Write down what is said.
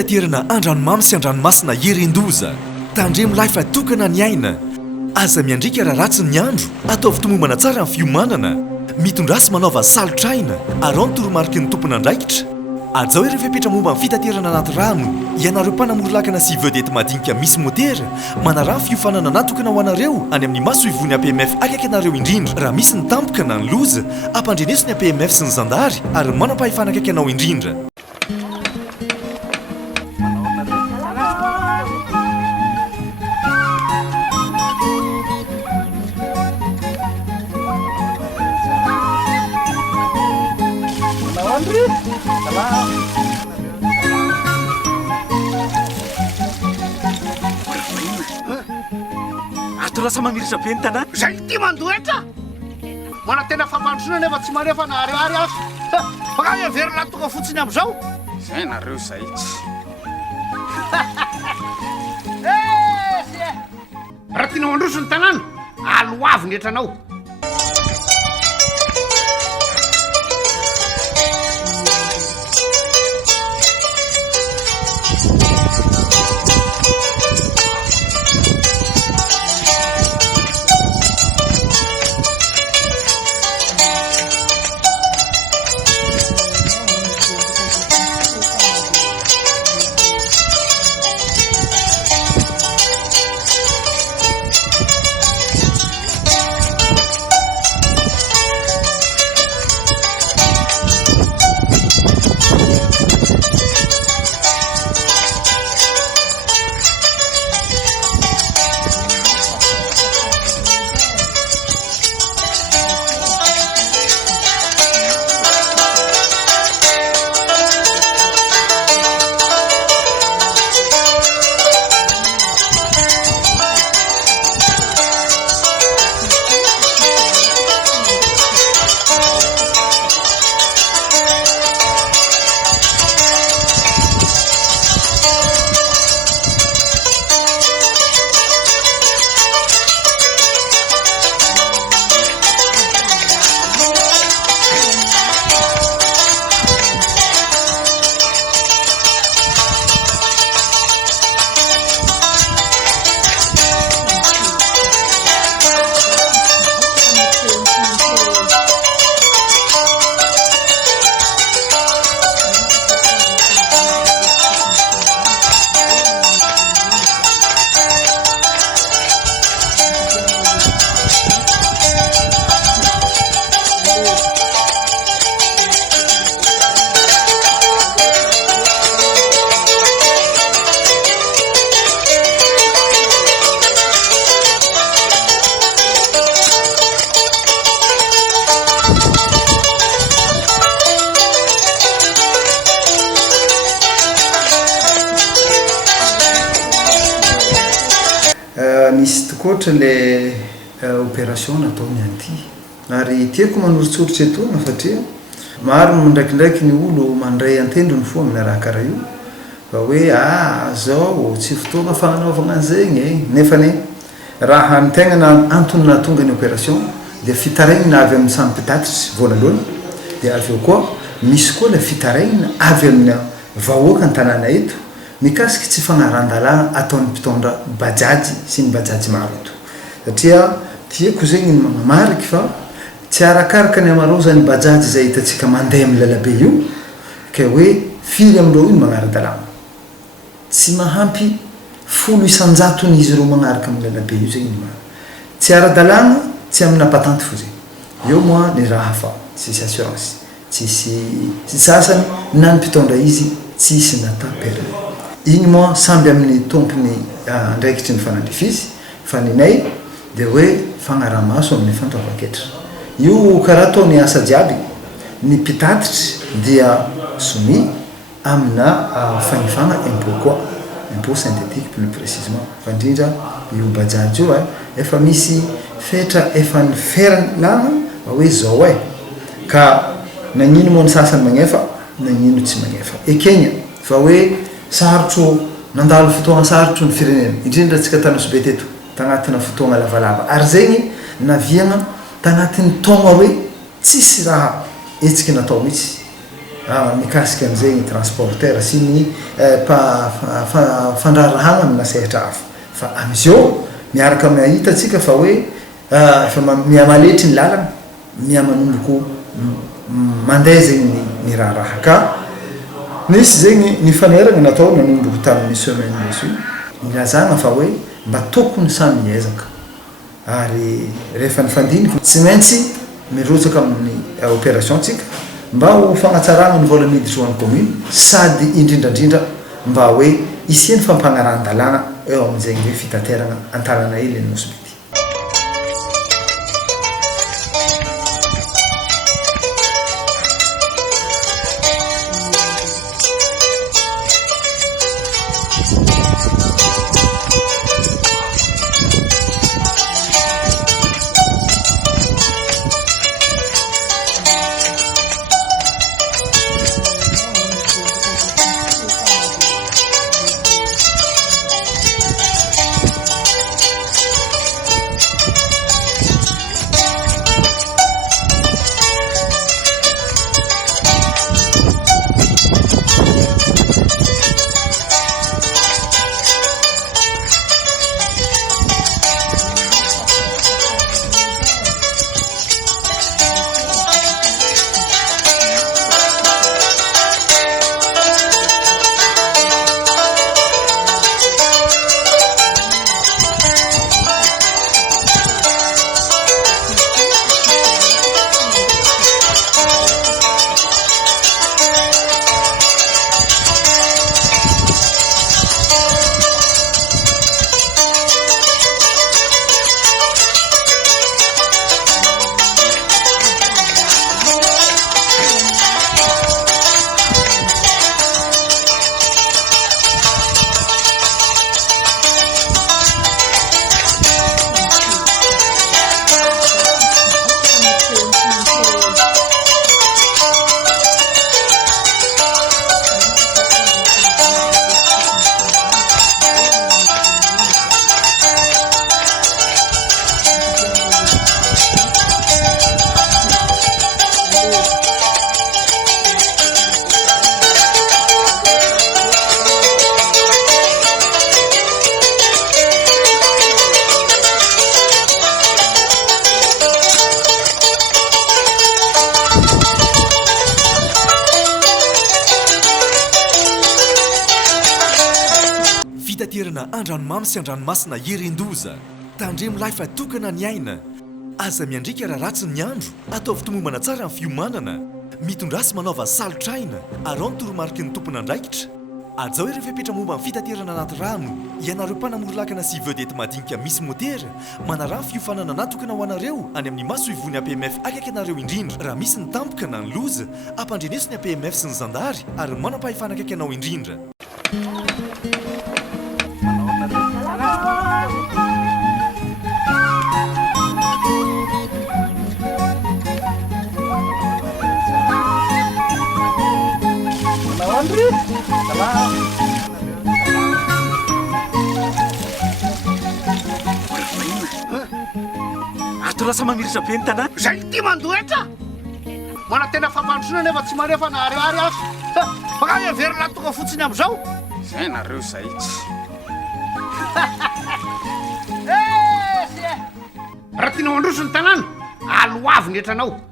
fitaterana andranomamy sy andranomasina herendoza tandremo lahy fa tokana ny aina aza miandrika raha ratsy ny andro atao fitomombana tsara ny fiomanana mitondrasy manaova salotraina arao ny toromarika ny tompona andraikitra azao ireo fepetra momba ny fitaterana anaty rano ianareo mpanamory-lakana sy vedety madinika misy motera manarah ny fiofanana natokana ho anareo any amin'ny maso ivony APMF akaiky anareo indrindra raha misy ny tampoka na ny loza ampandreneso ny APMF sy ny zandary ary manam-pahefana akaiky anao indrindra. Lasa mamiritra be ny tanàna zay ty mandoetra mana tena fampandrosoana nefa tsy manefa na ariary azo baka everina tonga fotsiny am'izao zay nareo zay tsy raha tianao androso ny tanàna aloavy ny etranao. Nisy tokotra le opération nataon'ny anty ary tiako manorotsorotra eto nafatria maro ndraikindraiky ny olo mandray antendrony fo amin'ny raha karaha io fa hoe zao tsy fotoana fanaovana an'zegny nefa ne raha ny tegna na antony nahatonga ny opération dia fitarainina avy amin'ny samy mpitatitry voalohany dia avy eo koa misy koa la fitarainina avy amin'ny vahoaka ny tanàna eto mikasiky tsy fanaran-dalana ataon'ny mpitondra Bajaj sy ny Bajaj maro eto satria tiako zegny ny mamariky fa tsy arakaraka ny amarozany Bajaj zay hitantsika mandeha amin'ny lalabe io ka hoe firy amindreo io ny manara-dalana tsy mahampy 100 izy ireo manaraka amin'ny lalabe io zegny ny tsy ara-dalana tsy amina patante fo zegny eo moa ny raha hafa tsisy assurance tsisy sasany na ny mpitondra izy tsisy nata permis igny moa samby amin'ny tompony andraikitry ny fanandrifisy fa ninay dia hoe fagnaramaso amin'ny fantoavan-ketra io karaha atao ny asa jiaby ny mpitatitry dia soumis amina fagnifana impôt koa impôt synthétique plus précisément fa indrindra io Bajaj io efa misy fetra efa ny ferlana hoe zao ka nagnino moa ny sasany magnefa nagnino tsy magnefa ekegna fa hoe sarotro nandalo fotoana sarotro ny firenena indrindra tsika Nosy Be teto tagnatina fotoana lavalava ary zegny naviana tagnatin'ny taogna hoe tsisy raha etsika natao mihitsy mikasika an'izay ny transporteur sy ny fandrarahana amina sehatra hafa fa amin'izao miaraka mahitatsika fa hoe efa miamaletry ny lalana miamanomboko mandeha zegny ny raharaha ka nisy zegny ny fanerana natao nanomboko tamin'ny semaine misy milazana fa hoe mba tokony samy ezaka ary rehefa nyfandiniky tsy maintsy mirotsaka amin'ny opération tsika mba ho fagnatsarana ny vola miditra ho an'ny commune sady indrindrandrindra mba hoe isiany fampanaran-dalana eo amin'izegny hoe fitaterana antanana ely ny Nosy Be. Andranomamy sy andranomasina herendoza tandremo lahy fa tokana ny aina aza miandrika raha ratsy ny andro atao fitomombana tsara ny fiomanana mitondrasy manaova salotraina arao ny toromarika ny tompona andraikitra azao ireo fepetra momba ny fitaterana anaty rano ianareo mpanamory-lakana sy vedety madinika misy motera manarano fiofanana natokana ho anareo any amin'ny maso ivony APMF akaiky anareo indrindra raha misy ny tampoka na ny loza ampandreneso ny APMF sy ny zandary ary manam-pahefana akaiky anao indrindra. Ato lasa mamiritra be ny tanàna. Zay ty mandoetra mana tena fampandrosoana nefa tsy manefa na ariary azy baka everina tonga fotsiny amin'izao zay nareo zay tsy raha tianao androso ny tanàna aloavy ny etranao